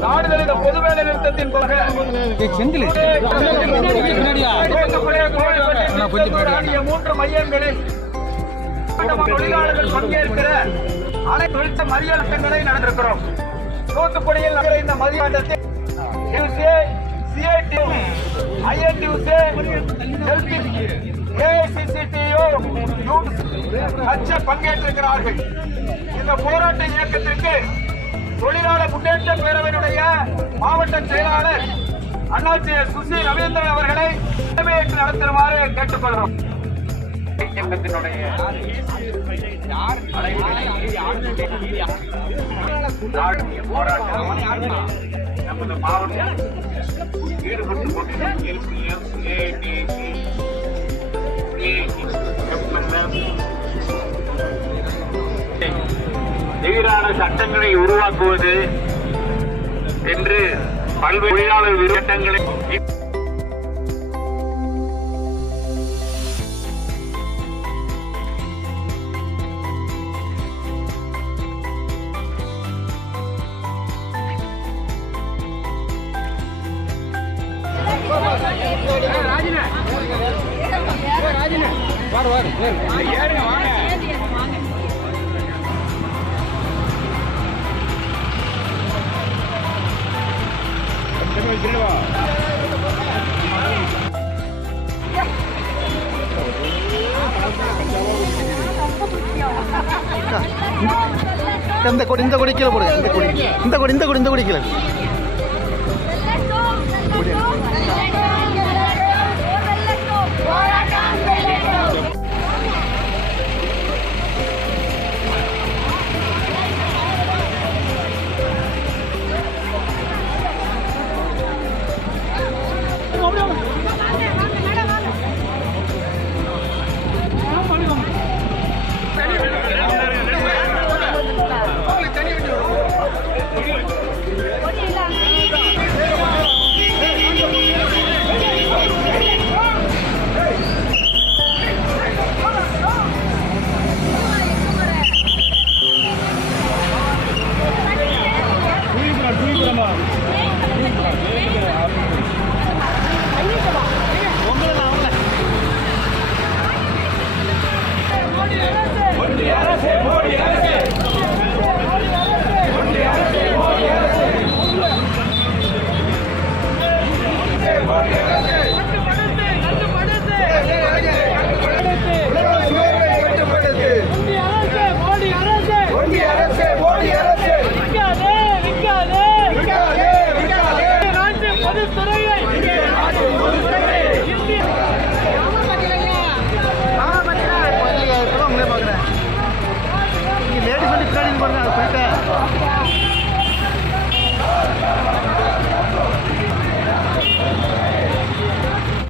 நாடுதல் இந்த பொது வேலை நிறுத்தத்தின் போக மூன்று மையங்களில் தொழிலாளர்கள் பங்கேற்கிற அலை தொழிற்ச மரியாதை நடந்திருக்கிறோம் தூத்துக்குடியில் நகர இந்த மதியாண்டத்தில் பங்கேற்றிருக்கிறார்கள். இந்த போராட்ட இயக்கத்திற்கு தொழிலாளர் முன்னேற்ற பேரவையினுடைய மாவட்ட செயலாளர் அண்ணாச்சி சுசி ரவீந்திரன் அவர்களை தலைமையேற்று நடத்துமாறு கேட்டுக்கொள்கிறோம். நமது மாவட்டம் ஈடுபட்டு கொண்டிருக்கும் எதிரான சட்டங்களை உருவாக்குவது என்று பல்வேறு தொழிலாளர் விரோட்டங்களை ராஜினே ராஜினே வாரு வாரு ஏறுங்க வாங்க. இந்த கொடி இந்த கொடி கீழே போடுங்க. இந்த கொடி இந்த கொடி இந்த கொடி கீழே.